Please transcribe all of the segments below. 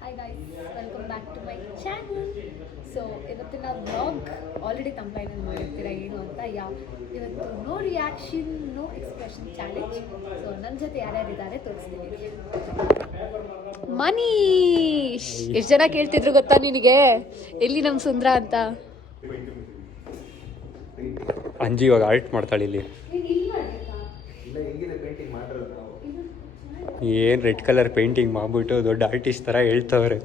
Hi guys, welcome back to my channel. So ಇವತ್ತಿನ vlog already ತಂಪೈನಲ್ಲಿ ನೋಡಿರ್ತೀರ ಏನು ಅಂತ. ಇವತ್ತು no reaction no expression challenge. So ನನ್ನ ಜೊತೆ ಯಾರ್ಯಾರಿದ್ದಾರೆ ತೋರಿಸ್ತೀನಿ. ಮನೀಶ್, ಎಷ್ಟು ಜನ ಕೇಳ್ತಿದ್ರು ಗೊತ್ತಾ ನಿನಗೆ ಎಲ್ಲಿ ನಮ್ಮ ಸುಂದ್ರ ಅಂತ. ಅಂಜಿ ಇವಾಗ ಆರ್ಟ್ ಮಾಡ್ತಾಳೆ ಇಲ್ಲಿ. ಏನು ರೆಡ್ ಕಲರ್ ಪೇಂಟಿಂಗ್ ಮಾಡ್ಬಿಟ್ಟು ದೊಡ್ಡ ಆರ್ಟಿಸ್ಟ್ ಥರ ಹೇಳ್ತವ್ರೆ.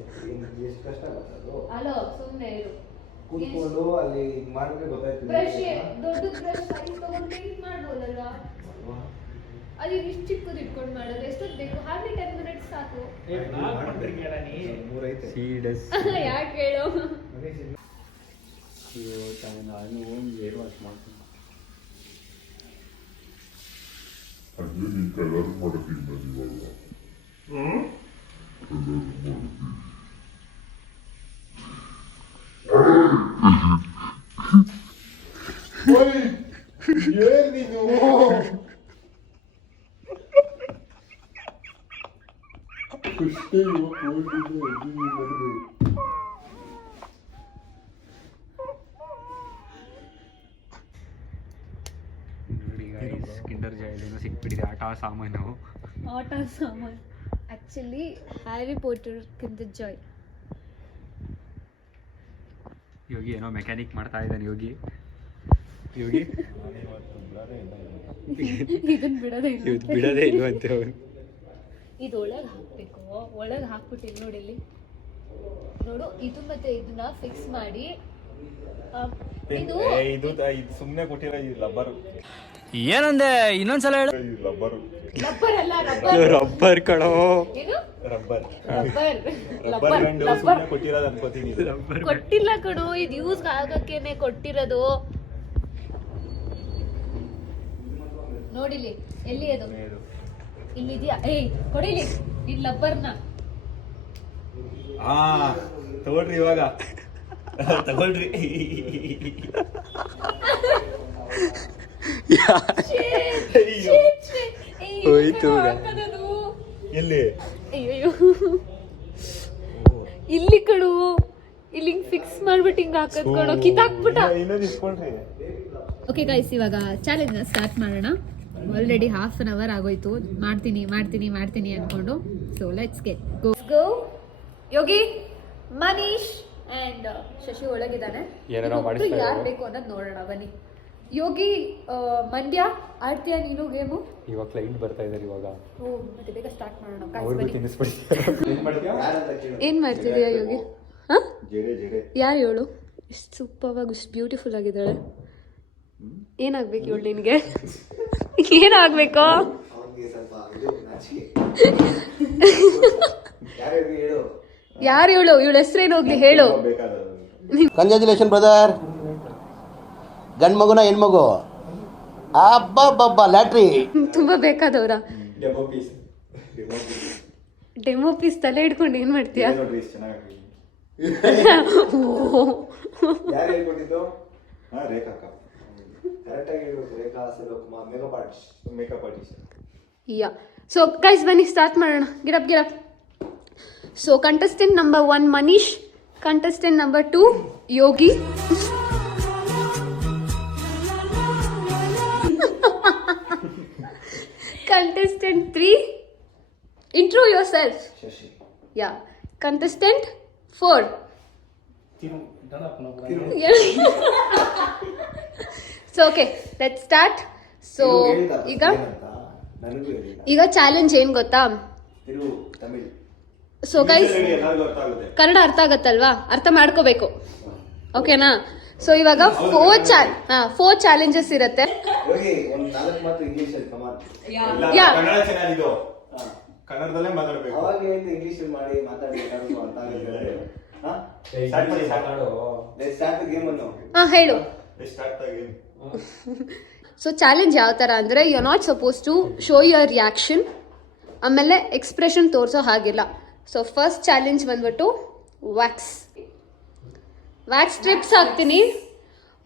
ಅಂದ್ರೆ ನೀನ್ ಕಲರ್ ಮಾಡ್ತೀನಿ ಇವಾಗ ನೀನು ಕಿಂಡರ್ ಜಾಯ್ಲೇನೋ ಸಿಕ್ಬಿಟ್ಟಿದೆ ಆಟ ಸಾಮಾನು. Actually Harry Potter Kinder Joy. Yogi ಏನೋ ಮೆಕ್ಯಾನಿಕ್ ಮಾಡ್ತಾ ಇದ್ದಾನೆ. ಯೋಗಿ ಇದನ್ನ ಬಿಡೋದೇ ಇಲ್ವಂತೆ ಅವನು. ಇದು ಒಳಗೆ ಹಾಕ್ಬೇಕು. ಒಳಗೆ ಹಾಕ್ಬಿಟ್ಟು ನೋಡಿ ಇಲ್ಲಿ ನೋಡು. ಇದು ಮತ್ತೆ ಇದನ್ನ ಫಿಕ್ಸ್ ಮಾಡಿ ಇದು ಸುಮ್ಮನೆ ಕೊಟ್ಟಿರೋ ಈ ರಬ್ಬರ್. ಏನಂದೆ ಇನ್ನೊಂದ್ಸಲ ಹೇಳು. ರಬ್ಬರ್ ಅಲ್ಲ, ರಬ್ಬರ್ ಕಣೋ. ರಬ್ಬರ್ ರಬ್ಬರ್ ಕೊಟ್ಟಿರೋದು ಅನ್ಕೋತೀನಿ. ಕೊಟ್ಟಿಲ್ಲ ಕಣೋ, ಇದು ಯೂಸ್ ಆಗಕ್ಕೇನೆ ಕೊಟ್ಟಿರೋದು. ನೋಡಿಲಿ ಎಲ್ಲಿ ಅದು ಇಲ್ಲಿದ್ಯಾ? ಏಯ್ ಕೊಡಿಲಿ ನಿನ್ ಲಬ್ಬರ್ನ. ತಗೊಳ್ರಿ ಇವಾಗ ತಗೊಳ್ರಿ. ಎಲ್ಲಿ? ಇಲ್ಲಿ ಕಡು, ಇಲ್ಲಿ ಫಿಕ್ಸ್ ಮಾಡ್ಬಿಟ್ಟು ಹಿಂಗ ಹಾಕದ್ ಕಣೋ, ಕಿತ್ತಾಕ್ಬಿಟ್ಟ. ಓಕೆ ಗೈಸ್, ಇವಾಗ ಚಾಲೆಂಜ್ ಸ್ಟಾರ್ಟ್ ಮಾಡೋಣ. ಆಲ್ರೆಡಿ ಹಾಫ್ ಅನ್ ಅವರ್ ಆಗೋಯ್ತು. ಮಾಡ್ತೀನಿ ಅನ್ಕೊಂಡು. So let's go. Yogi, Manish and Shashi ಒಳಗಿದ್ದಾನೆ. ಯಾರು ಬೇಕು ಅನ್ನೋದು ನೋಡೋಣ ಬನ್ನಿ. ಯೋಗಿ, ಮಂಡ್ಯ ಆಡ್ತೀಯಾ ನೀನು ಗೇಮು? ಇವಾಗ ಕ್ಲೈಂಟ್ ಬರ್ತಾ ಇದ್ದಾರೆ ಇವಾಗ. ಮತ್ತೆ ಬೇಗ ಸ್ಟಾರ್ಟ್ ಮಾಡೋಣ. ಏನ್ ಮಾಡ್ತಿದ್ಯಾ ಯೋಗಿ? ಯಾರು ಹೇಳು? ಎಷ್ಟು ಸೂಪರ್ ಆಗಿ, ಇಷ್ಟು ಬ್ಯೂಟಿಫುಲ್ ಆಗಿದ್ದಾಳೆ. ಏನಾಗ್ಬೇಕು ಇವಳು ನಿನ್ಗೆ? ಏನಾಗ್ಬೇಕು? ಯಾರು ಹೇಳು? ಇವಳ ಹೆಸರೇನು ಹೋಗ್ಲಿ ಹೇಳು. Congratulation brother. ಗಂಡ್ ಮಗುನ ಹೆಣ್ಮಗು? ಅಬ್ಬಬ್ಬಬ್ಬ, ಲ್ಯಾಟ್ರಿ. ತುಂಬಾ ಬೇಕಾದವ್ರ ಡೆಮೋ ಪೀಸ್ ತಲೆ ಹಿಡ್ಕೊಂಡು ಏನ್ ಮಾಡ್ತೀಯಾ? ಯಾ. ಸೊ ಗೈಸ್ ಬನ್ನಿ ಸ್ಟಾರ್ಟ್ ಮಾಡೋಣ. ಗಿಡಪ್. So contestant number 1 Manish, contestant number 2 Yogi, contestant 3 intro yourself. Shashi. Yeah. Contestant 4 so okay, let's start. So ಈಗ ಚಾಲೆಂಜ್ ಏನ್ ಗೊತ್ತಾ? ಸೊ ಗೈಸ್, ಕನ್ನಡ ಅರ್ಥ ಆಗತ್ತಲ್ವಾ? ಅರ್ಥ ಮಾಡ್ಕೋಬೇಕು, ಓಕೆನಾ? ಸೊ ಇವಾಗ 4 ಚಾಲೆಂಜಸ್ ಇರುತ್ತೆ. ಹೇಳು. ಸೊ ಚಾಲೆಂಜ್ ಯಾವ ತರ ಅಂದ್ರೆ, you are not suppose to show your reaction, ಆಮೇಲೆ ಎಕ್ಸ್ಪ್ರೆಷನ್ ತೋರಿಸೋ ಹಾಗಿಲ್ಲ. ಸೊ ಫಸ್ಟ್ ಚಾಲೆಂಜ್ ಬಂದ್ಬಿಟ್ಟು ವ್ಯಾಕ್ಸ್ ಸ್ಟ್ರಿಪ್ಸ್ ಹಾಕ್ತೀನಿ,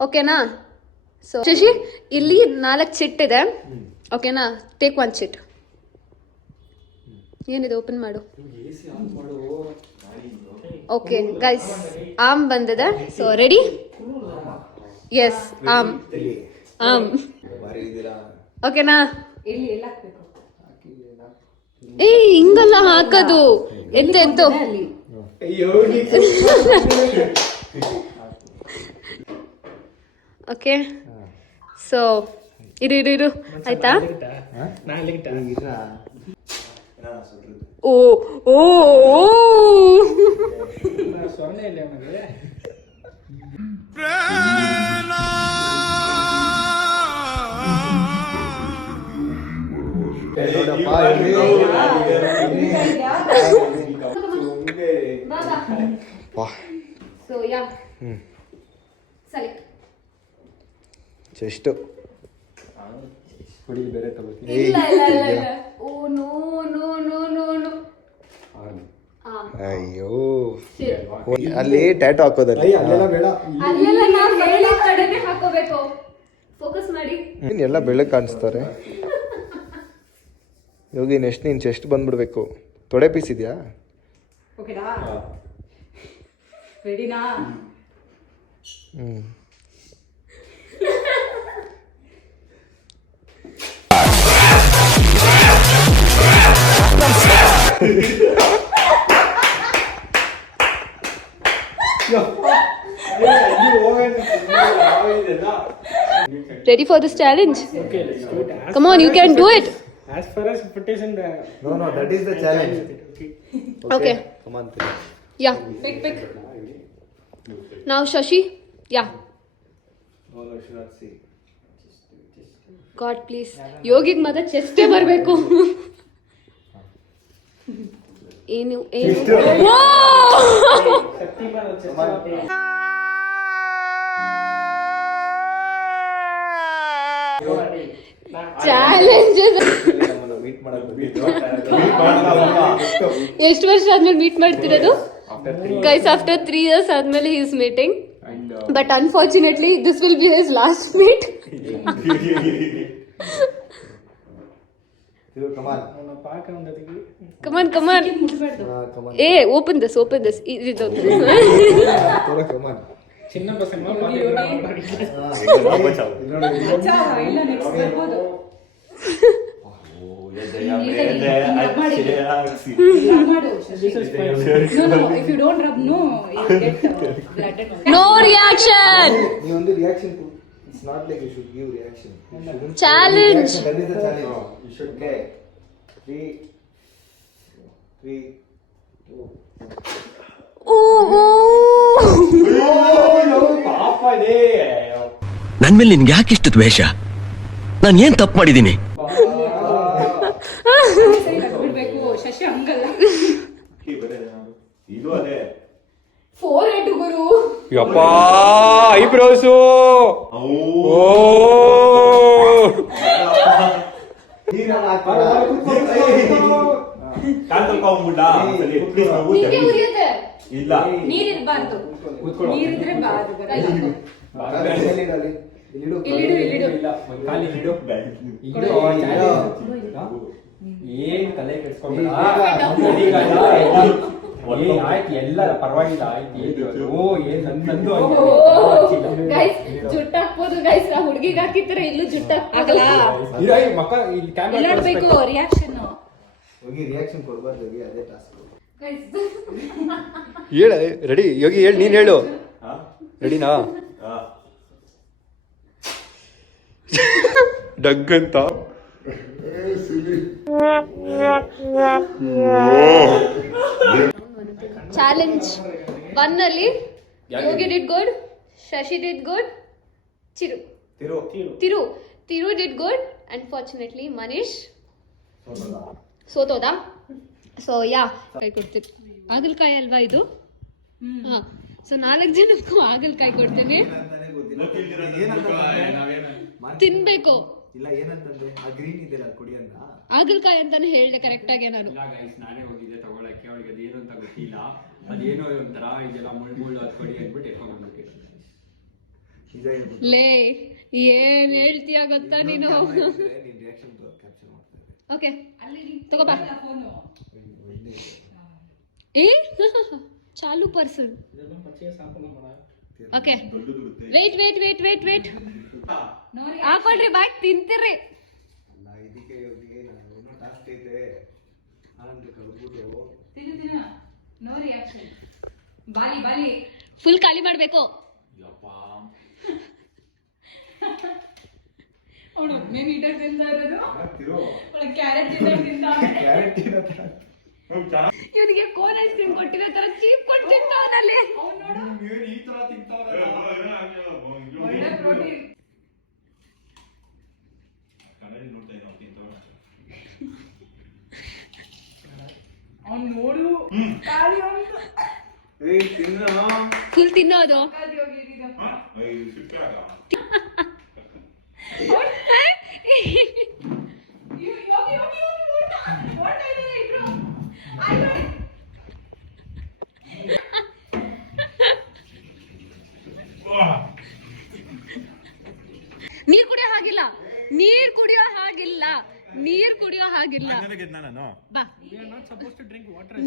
ಓಕೆನಾ? ಸೊ ಶಶಿ, ಇಲ್ಲಿ 4 ಚಿಟ್ ಇದೆ, ಓಕೆನಾ? Take 1 chit. ಏನಿದೆ ಓಪನ್ ಮಾಡು. ಓಕೆ ಗೈಸ್, ಆಮ್ ಬಂದಿದೆ. So ready? Yes, arm. ಓಕೆನಾ? ಏ ಹಿಂಗಲ್ಲ ಹಾಕೋದು, ಎಂತ ಓಕೆ. ಸೊ ಇರು ಆಯ್ತಾ? ಓ ಓ ಸೊ ಯಾ ಸರಿ ಚೆಸ್ಟ್ ಇಲ್ಲ. Oh no no no no no. ಅಯ್ಯೋ, ಅಲ್ಲಿ ಟ್ಯಾಟೋ ಹಾಕೋದಲ್ಲಿ ಅಲ್ಲೆಲ್ಲ ನಾವು ಹೇಳಿದ ಕಡೆನೇ ಹಾಕೋಬೇಕು. ಫೋಕಸ್ ಮಾಡಿ. ಎಲ್ಲ ಬೆಳಗ್ಗೆ ಕಾಣಿಸ್ತಾರೆ. ಯೋಗಿ ನೆಕ್ಸ್ಟ್ ನೀನು ಚೆಸ್ಟ್ ಬಂದ್ಬಿಡ್ಬೇಕು. ತೊಡೆ ಪೀಸ್ ಇದೆಯಾ? ಹ್ಞೂ Ready for this challenge? Okay, let's do it. Come on, you can do it. As far as foot is in the... No, that is the challenge. Okay. Come on. Yeah, pick. Now Shashi. Yeah. God please. ಯೋಗಿಗೆ ಮಾತ್ರ ಚೆಸ್ಟೇ ಬರಬೇಕು. ಏನು challenges. ಎಷ್ಟು ವರ್ಷ ಆದ್ಮೇಲೆ meet ಮಾಡ್ತಿರೋದು guys? After 3 years ಆದ್ಮೇಲೆ he is meeting, but unfortunately this will be his last meet. Come on. Hey, open this. ಚಿನ್ನ Basamma if you don't rub, no, you get blood. No reaction. You only reaction to. It's not like you should give reaction. Challenge. That is the challenge. You should get 3, 2. ನನ್ ಮೇಲೆ ನಿನ್ಗೆ ಯಾಕಿಷ್ಟು ದ್ವೇಷ? ನಾನು ಏನ್ ತಪ್ಪು ಮಾಡಿದ್ದೀನಿ? ಬಿಡ್ಬೇಕು ಶಶಿ ಹಂಗಲ್ಲ. ಇದು ಅದೇ 4 8 ಗುರು. ಯಪ್ಪ ಐಬ್ರೋಸು. ಓ ಇಲ್ಲ, ನೀರಿರ್ಬಾರ್ದು. ನೀರಿದ್ರೆ ಬಾದು ಕೈಲಿಡು. ಏನ್ ತಲೆ ಕೆಡ್ಸ್ಕೊಂಡ್ಬಿಡ. ಆಯ್ತು, ಎಲ್ಲ ಪರವಾಗಿಲ್ಲ ಆಯ್ತು. ಓ ಏನ್ ನಂದು ಗೈಸ್ ಜುಟ್ಟ ಹಾಕ್ಬೋದು ಗೈಸ್. ಆ ಹುಡುಗಿಗೆ ಹಾಕಿದ್ರೆ ಇಲ್ಲೂ ಜುಟ್ಟ ಆಗಲ್ಲ. ಮಕ್ಕ ಇಲ್ಲಿ ಕ್ಯಾಮೆರಾ ನೋಡ್ಬೇಕು ರಿಯಾಕ್ಷನ್. ಹೋಗಿ ರಿಯಾಕ್ಷನ್ ಕೊಡಬಾರ್ದು, ಅದೇ ಟಾಸ್ಕ್. ಹೇಳ ರೆಡಿ ಯೋಗಿ, ಹೇಳಿ ನೀನು ಹೇಳು. ರೆಡಿನಾ? ಡಗ್ ಅಂತ ಚಾಲೆಂಜ್ 1 ಅಲ್ಲಿ Yogi did good, Shashi did good, Thiru did good. Unfortunately Manish ಸೋತೋದ. ಸೊ ಯಾ ಕೈ ಕೊಡ್ತೀನಿ. ಹಾಗಲಕಾಯಿ ಅಲ್ವಾ ಇದು? ಹಾ. ಸೊ 4 ಜನಕ್ಕೂ ಹಾಗಲಕಾಯಿ ಕೊಡ್ತೀನಿ, ತಿನ್ಬೇಕು. ಇಲ್ಲ ಏನಂತಂದ್ರೆ ಆ ಗ್ರೀನ್ ಇದೆಲ್ಲ ಕೊಡಿ ಅಂತ ಹಾಗಲಕಾಯಿ ಅಂತಾನೆ ಹೇಳ್ದೆ ಕರೆಕ್ಟ್ ಆಗಿ ನಾನು. ನಾನೇ ಹೋಗಿದ್ದೆ ತಗೊಳಕ್ಕೆ, ಅವಳಿಗೆ ಅದೇನು ಅಂತ ಗೊತ್ತಿಲ್ಲ. ಅದೇನೋ ಒಂಥರ ಇದೆಲ್ಲ ಮುಳ್ಳು ಅದು ಕೊಡಿ ಅಂದ್ಬಿಟ್ಟು ಎತ್ಕೊಂಡ್ಬಿಟ್ಟಿರೋ. ಲೇ ಏನ್ ಹೇಳ್ತೀಯ ಗೊತ್ತಾ ನೀನು? ಓಕೆ ತಗೋಬಾ. ಫೋನು ಏ ಚಾಲು ಪರ್ಸನ್. ಓಕೆ ವೇಟ್ ಹಾಕೊಳ್ರಿ ಬಾಯ್ ತಿಂತೀರಿ. ಇದಕ್ಕೆ ಇನ್ನೂ ಟಾಸ್ಕ್ ಐತೆ ಅಂತ ಕಳ್ಬಿಟ್ಟು ತಿನ್ನು ನೋ ರಿಯಾಕ್ಷನ್. ಬಾಲಿ ಫುಲ್ ಖಾಲಿ ಮಾಡಬೇಕು. ಅವನು ಮೇನ್ ಈಟರ್ ತಿಂತಾ ಇರೋದು, ಒಳಗೆ ಕ್ಯಾರೆಟ್ ತಿಂತ ಇವನಿಗೆ ಕೋನ್ ಐಸ್ ಕ್ರೀಮ್ ಕೊಟ್ಟಿರೋ ತರ ಚೀಪ್ ಕೊಟ್ಟಿರ್ತಾವನಲ್ಲಿ. ಈ ತರ ತಿಂತಾವ್ರಲ್ಲ. ಒಳ್ಳೆ ಪ್ರೋಟೀನ್. ಅವ್ನು ನೋಡು ಖಾಲಿ ಫುಲ್ ತಿನ್ನೋದು. ನೀರ್ ಕುಡಿಯೋ ಹಾಗಿಲ್ಲ. ಬಾ.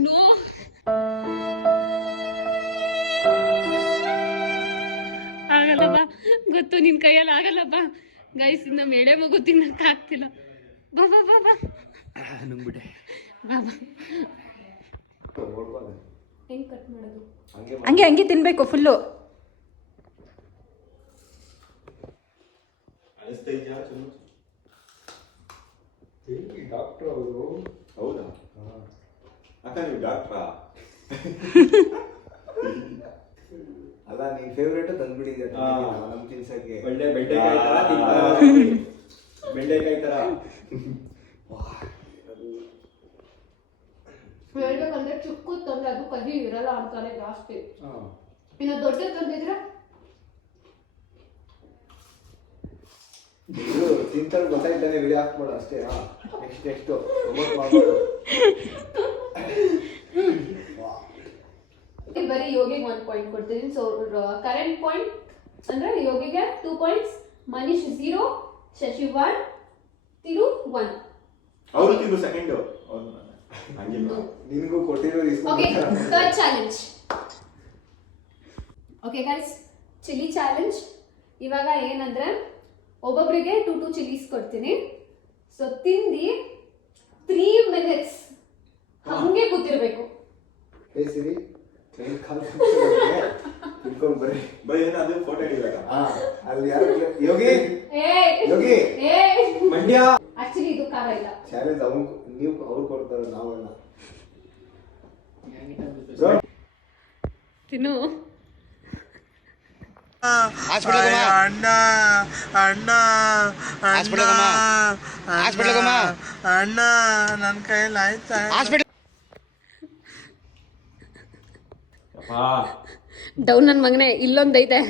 ನೋ. ಆಗಲ್ಲ ಬಾ, ಗೊತ್ತು ನಿನ್ ಕೈಯಲ್ಲಿ ಆಗಲ್ಲ ಬಾ. ಗೈಸ್ ನಮ್ಮ ಎಳೆ ಮಗು ತಿನ್ನಕ್ ಆಗ್ತಿಲ್ಲ. ಬಾ ಬಾ ಬಾ ಬಾ ನುಂಗ್ಬಿಟ್ಟೆ. ಬಾ ಬಾ. ಹೆಂಗ್ ಕಟ್ ಮಾಡೋದು? ಹಂಗೆ ತಿನ್ಬೇಕು ಫುಲ್ಲು. ಡಾಕ್ಟರ್ ಅವರು. ಹೌದಾ? ಅಕ್ಕ ನೀವು ಡಾಕ್ಟ್ರಾ? ಅಲ್ಲ ನಿನ್ ಫೇವ್ರೇಟ್ ತಂದ್ಬಿಟ್ಟಿದ್ಯಾ ನಮ್ ತಿನ್ಸಕ್ಕೆ. ಒಳ್ಳೆ ಬೆಂಡೆಕಾಯಿ ತರ ಹೇಳ್ಬೇಕಂದ್ರೆ ಚಿಕ್ಕ ತಂದ್ರೆ ಅದು ಕಹಿ ಇರಲ್ಲ ಅಂತಾನೆ ಜಾಸ್ತಿ. ಇನ್ನು ದೊಡ್ಡ ತಂದಿದ್ರೆ ತಿಂತಾರೆ ಗೊತ್ತಾಯ್ತಾನೆ ವಿಡಿಯೋ ಹಾಕ್ಬೇಡ ಅಷ್ಟೇ. ನೆಕ್ಸ್ಟ್ ಬರೀ ಯೋಗಿಗೆ 1 ಪಾಯಿಂಟ್ ಕೊಡ್ತೀನಿ. ಸೊ ಕರೆಂಟ್ ಪಾಯಿಂಟ್ ಅಂದ್ರೆ ಯೋಗಿಗೆ 2 ಪಾಯಿಂಟ್ಸ್, ಮನೀಶ್ 0, ಶಶಿ 1, ತಿರು 1. ಅವರು ತಿನ್ನು ಸೆಕೆಂಡ್ ನಿನಗೂ ಕೊಟ್ಟಿರೋ. Okay, third challenge. Okay guys, chilli challenge. ಇವಾಗ ಏನಂದ್ರೆ ಒಬ್ಬೊಬ್ಬರಿಗೆ 2 ಚಿಲ್ಲೀಸ್ ಕೊಡ್ತೀನಿ. ಸೊ ತಿಂದು 3 minutes ಹಂಗೆ ಕೂತಿರ್ಬೇಕು. ಸಿರಿ ತಿನ್ಕೊಂಡ್ ಬರೀ ಏನಾದ್ರು ಫೋಟೋ ಹಿಡಿಬೇಕ. ಅಲ್ಲಿ ಯಾರು ಯೋಗಿ ಮಂಡ್ಯ. ಆಕ್ಚುಲಿ ಇದು ಖಾರ ಇಲ್ಲ. ಚಾಲೆಂಜ್ ನೀವು ಅವ್ರು ಕೊಡ್ತಾರೆ, ನಾವಲ್ಲ. ತಿನ್ನು. ಅಣ್ಣ ನನ್ನ ಕೈಯಲ್ಲಿ ಆಯ್ತಾ? ಡೌನ್ ನನ್ ಮಗನೇ. ಇಲ್ಲೊಂದಿದೆ.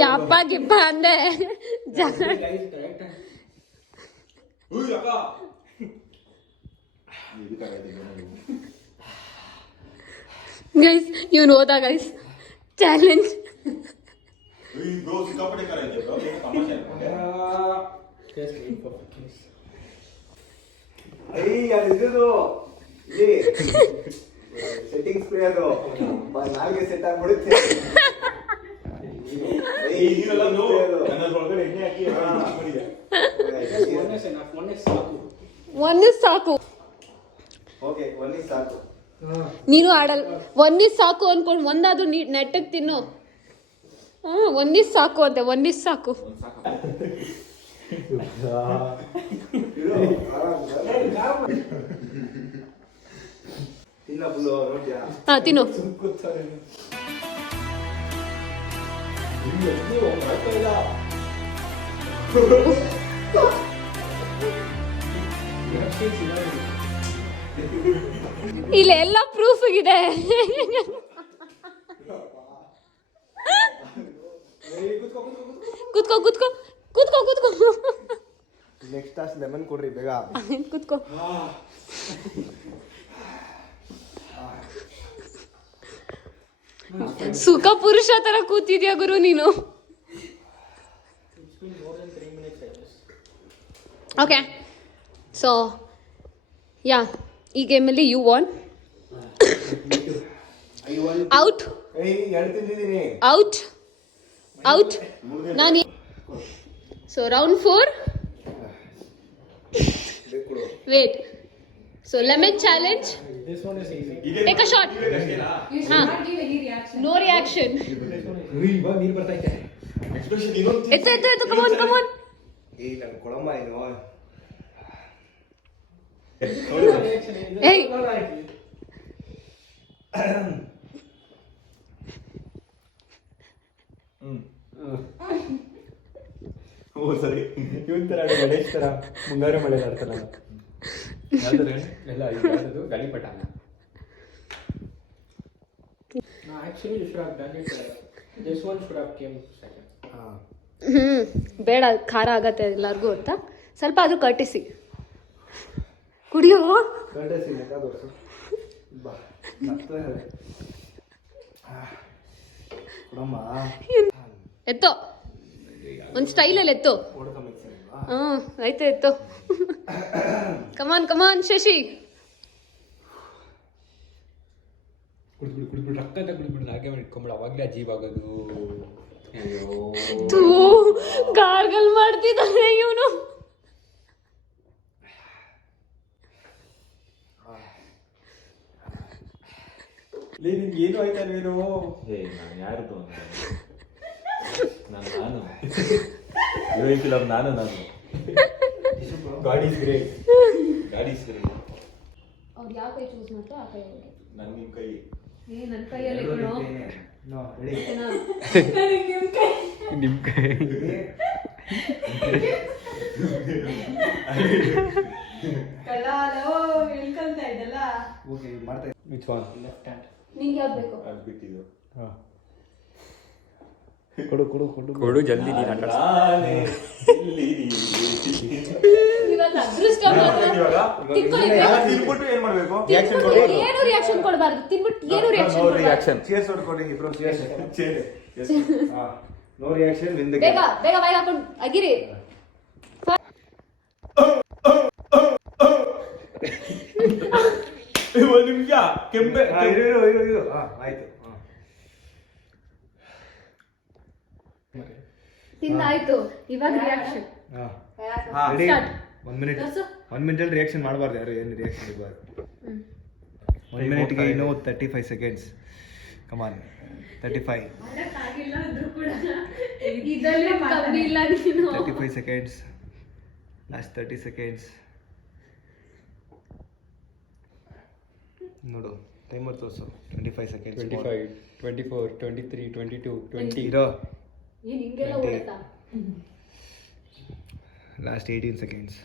ಯಪ್ಪ ಗಿಪ್ಪ ಅಂದೆ. ಗೈಸ್ ಇವನು ಹೋದ ಗೈಸ್ ಚಾಲೆಂಜ್. ಸೆಟ್ಟಿಂಗ್ ಸ್ಪ್ರೇ ಅದು ನಾಲ್ಗೆ ಸೆಟ್ ಆಗ್ಬಿಡುತ್ತೆ. ಒಂದು ಸಾಕು. ಓಕೆ, ಒಂದು ಸಾಕು. ನೀನು ಆಡಲ್. ಒಂದಿಸ್ ಸಾಕು ಅನ್ಕೊಂಡು ಒಂದಾದ್ರೂ ನೆಟ್ಟಗ್ ತಿನ್ನು. ಒಂದಿಸ್ ಸಾಕು ಅಂತೆ. ಒಂದಿಸ್ ಸಾಕು. ತಿನ್ನು. ಇಲ್ಲ ಎಲ್ಲ ಪ್ರೂಫ್ ಇದೆ. ಕೂತ್ಕೋ ಕೂತ್ಕೋ ಕೂತ್ಕೋ ಕೂತ್ಕೋ. ನೆಕ್ಸ್ಟ್ ಟಾಸ್ ಲೆಮನ್ ಕೊಡ್ರಿ ಬೇಗ. ಕೂತ್ಕೋ. ಸುಖ ಪುರುಷ ತರ ಕೂತಿದ್ಯಾ ಗುರು ನೀನು. ಓಕೆ, ಸೊ ಯಾ ಈ ಗೇಮಲ್ಲಿ you won out out out ನಾನು so round 4 wait so lemon challenge take a shot no reaction ಎತ್ತು ಕಮಾನ್ ಕಮಾನ್ ಏಯ್ ಓ ಸರಿ ಇವನ್ ತರ ಗಣೇಶ್ ತರ ಮುಂಗಾರು ಮಳೆ ಆಡ್ತಾನ ಎಲ್ಲ ಇದು ಗಾಳಿಪಟ. ಬೇಡ ಖಾರ ಆಗತ್ತೆ ಎಲ್ಲರಿಗೂ ಅಂತ ಸ್ವಲ್ಪ ಆದ್ರೂ ಕಟ್ಟಿಸಿ ಕುಡಿಯೋ ಎತ್ತೋ ಒಂದು ಸ್ಟೈಲಲ್ಲಿ ಎತ್ತೋ ಆಯ್ತು ಎತ್ತೋ ಕಮಾನ್ ಕಮಾನ್ ಶಶಿ ಕುಡಿದ್ಬಿಡು ರಕ್ತ ಕುಡಿದ್ಬಿಡು ಹಾಗೆ ಇಟ್ಕೊಂಬಿಡು ಅವಾಗಲೇ ಅಜೀಬ್ ಆಗೋದು. ತೂ ಗಾರ್ಗಲ್ ಮಾಡ್ತಿದ್ದಾನೆ ಇವನು. ನಿನ್ಗೆ ಏನು ಆಯ್ತಾ ನೀನು ನಾನು ಯಾರ್ದು ನಾನು ಫಿಲಮ್ ನಾನು ಗಾಡ್ ಈಸ್ ಗ್ರೇಟ್. ಅವ್ರು ಯಾವ ಕೈ ಚೂಸ್ ಮಾಡ್ತಾರೋ ಆ ಕೈ ಅವ್ರಿಗೆ. ನನ್ನ ನಿಮ್ಮ ಕೈ ನನ್ನ ಕೈಯಲ್ಲಿ ಕೊಡೋ ನಿಮ್ ಕೈ ನಿಂಗೆ ಯಾವ್ದು ಬೇಕು ಅದು ಬಿಟ್ಟಿದ್ದು ಕೊಡು ಜಲ್ದಿ ನೀನು ಆಟ ಇವತ್ತು ಅದೃಷ್ಟ ಏನ್ ಮಾಡ್ಬೇಕು ಏನು ರಿಯಾಕ್ಷನ್ ಕೊಡಬಾರ್ದು. ತಿನ್ಬಿಟ್ಟು ಏನು ರಿಯಾಕ್ಷನ್ ಚೇರ್ಸ್ ಹೊಡ್ಕೊಳ್ಳಿ ಇಬ್ರು ನೋ ರಿಯಾಕ್ಷನ್ ಬೇಗ ಬೇಗ ಬಾಯ್ ಹಾಕೊಂಡು ಅಗಿರಿ. ಒಂದು ನಿಮಿಷ ಕೆಂಪೆ ಆಯ್ತು ತಿಂದಾಯ್ತು ಇವಾಗ ರಿಯಾಕ್ಷನ್ ಒನ್ ಮಿನಿಟ್ ರಿಯಾಕ್ಷನ್ ಮಾಡಬಾರ್ದು. ಯಾರು ಏನು ರಿಯಾಕ್ಷನ್ ಇರಬಾರ್ದು. 1 ಮಿನಿಟ್ಗೆ ಇನ್ನೂ 35 ಸೆಕೆಂಡ್ಸ್. ಕಮಾನ್ 35 ಸೆಕೆಂಡ್ಸ್. Last 30 seconds. ನೋಡು ಟೈಮರ್ ತೋರಿಸು. 25 ಸೆಕೆಂಡ್ಸ್. 25 24 23 22 20 ಇರೋ. ಏನು ಹಿಂಗೆಲ್ಲ ಓಡುತ್ತಾ? Last 18 seconds.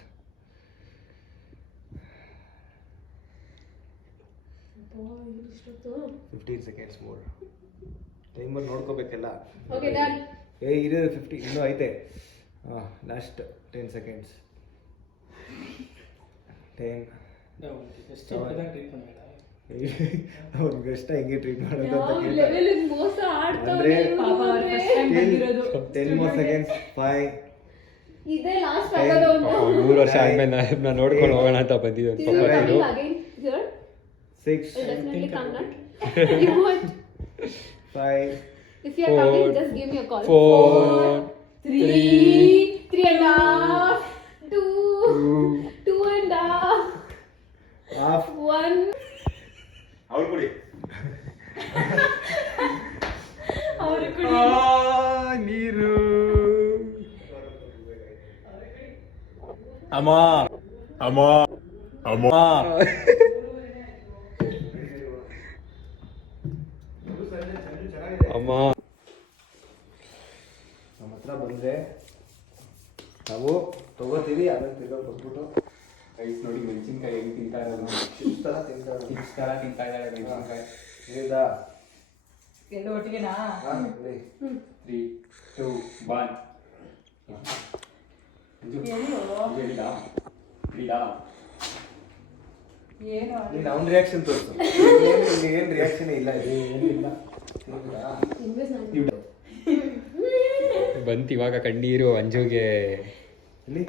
15 seconds more. Timer ನೋಡ್ಕೋಬೇಕಲ್ಲ. Okay done. ಇದು 50 ಇನ್ನೂ ಐತೆ. Last 10 seconds. 10 ಅವ್ನಿಗೆ ಅಷ್ಟ ಹೆಂಗೆ ಟ್ರೀಟ್ ಮಾಡೋದು ಅಂತ ಕೇಳ್ತಾರೆ. ಮೋಸ ಅಂದ್ರೆ ಆಡ್ತಾವ್ರೆ. 10 more seconds. 5 ಇದೇ ಲಾಸ್ಟ್ ಆಗೋದು ಅಂತ. 3 ವರ್ಷ ಆದ್ಮೇಲೆ ನಾನು ನೋಡ್ಕೊಂಡು ಹೋಗೋಣ ಅಂತ ಬಂದಿದ್ದು ಪಾಪ ಇದು. 6 Definitely come not. You want? 5 If you are coming, just give me a call. 4 3 and a half, 2 and a half, 1. ಅವ್ರು ಕೊಡಿ. ನೀರು ಅಮ್ಮ ಅಮ್ಮ ಅಮ್ಮ ಅಮ್ಮ ನಮ್ಮ ಹತ್ರ ಬಂದರೆ ನಾವು ತಗೋತೀವಿ. ಅದನ್ನು ತಿರ್ಗಾ ಕೊಟ್ಬಿಟ್ಟು ರೈಸ್ ನೋಡಿ ಮೆಣಸಿನ್ಕಾಯಿ ಹೆಂಗೆ ತಿಂತಾ ಇರೋದು. ಚಿಪ್ಸ್ ಥರ ತಿಂತಾರೆ. ಚಿಪ್ಸ್ ಥರ ತಿಂತಾ ಇದ್ದಾರೆ ಮೆಣಸಿನ್ಕಾಯಿ. ಹೌದಾ? ಎಲ್ಲ ಒಟ್ಟಿಗೆನಾ? 3 2 1 ನೀನು ಅವ್ನ ರಿಯಾಕ್ಷನ್ ತೋರಿಸು. ಏನು ರಿಯಾಕ್ಷನ್ ಇಲ್ಲ. ಇದು ಏನಿಲ್ಲ. ಬಂತು ಇವಾಗ ಕಣ್ಣೀರು ಅಂಜುಗೆ. ಇಲ್ಲಿ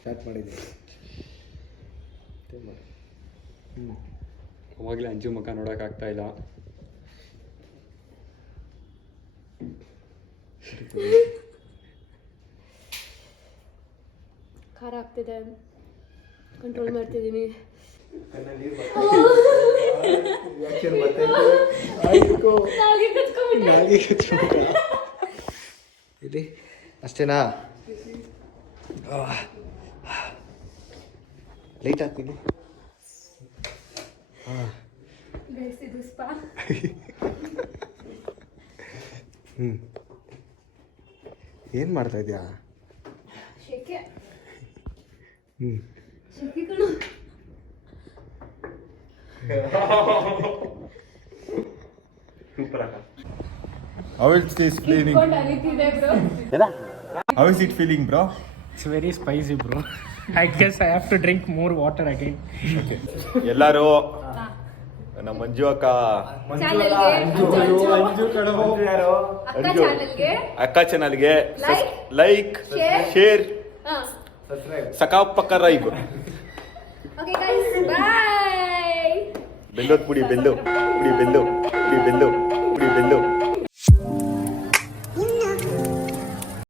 ಸ್ಟಾರ್ಟ್ ಮಾಡಿದ್ದೀನಿ. ಅವಾಗಲೇ ಅಂಜು ಮುಖ ನೋಡೋಕ್ಕಾಗ್ತಾ ಇಲ್ಲ. ಖಾರ ಆಗ್ತಿದೆ, ಕಂಟ್ರೋಲ್ ಮಾಡ್ತಿದ್ದೀನಿ. ಇಲ್ಲಿ ಅಷ್ಟೇನಾ? ಲೈಟ್ ಹಾಕ್ತೀನಿ. ಇದು ಸ್ಪಾ. ಏನು ಮಾಡ್ತಾ ಇದೆಯಾ? ಶೆಕೆ ಹ್ಞೂ ಶೆಕೆ ಕಣೋ. How is this feeling? ಕೊಂಡು ಅಲಿತಿದೆ bro. How is it feeling, bro? It's very spicy, bro. I guess I have to drink more water again. ಎಲ್ಲರೂ ನಮ್ಮ ಮಂಜು ಅಕ್ಕ ಚಾನಲ್ಗೆ ಅಕ್ಕ ಚಾನಲ್ಗೆ ಅಕ್ಕ ಚಾನಲ್ಗೆ Like, ಲೈಕ್ share, ಶೇರ್ ಹಾ. ಸಕಾಪಕ್ಕ ರೈಬ್ ಓಕೆ ಗೈಸ್, ಬಾಯ್. ಬೆಲ್ಲೋದ್ ಪುಡಿ ಬೆಲ್ಲು ಪುಡಿ ಬೆಲ್ಲು ಪುಡಿ ಬೆಲ್ಲು ಪುಡಿ ಬೆಲ್ಲು